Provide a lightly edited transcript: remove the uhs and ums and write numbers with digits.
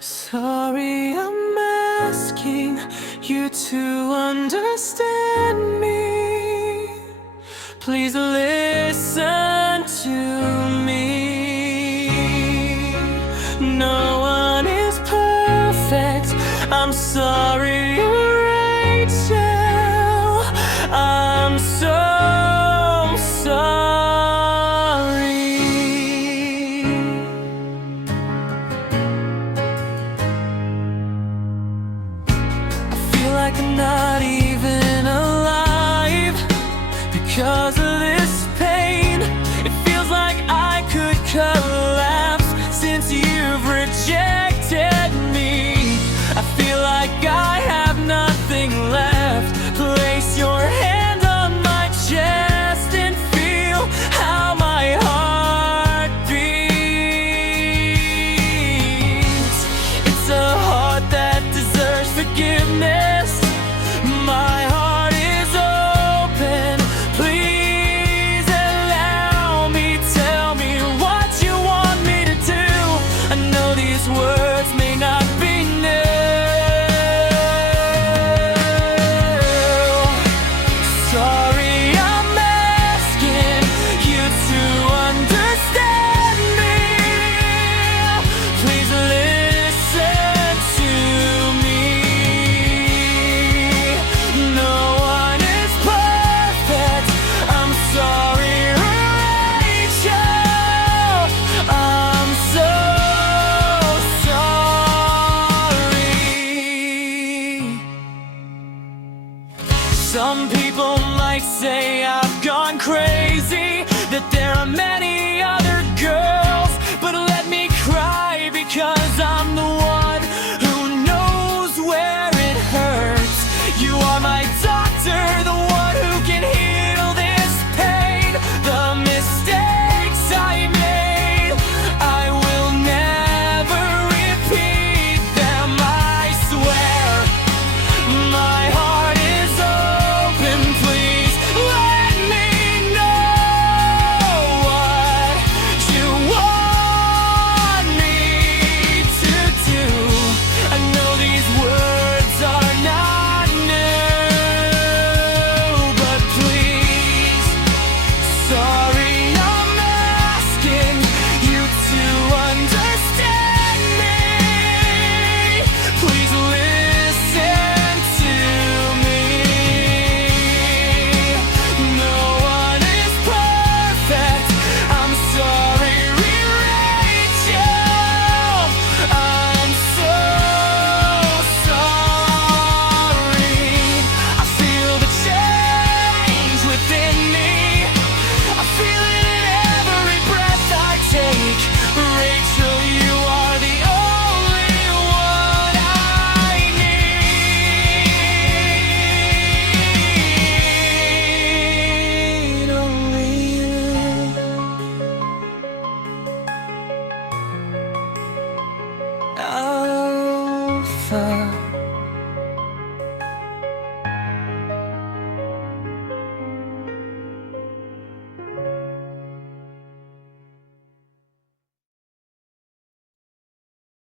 Sorry, I'm asking you to understand me. Please listen to me. No one is perfect. I'm sorry, Rachel. I'm so sorry. I feel like I'm not even alive because of this pain. It feels like I could collapse since you've rejected me. I feel like I have nothing left. Place your hand on my chest and feel how my heart beats. It's a heart that deserves forgiveness. My heart is open. Please allow me, tell me what you want me to do. I know these words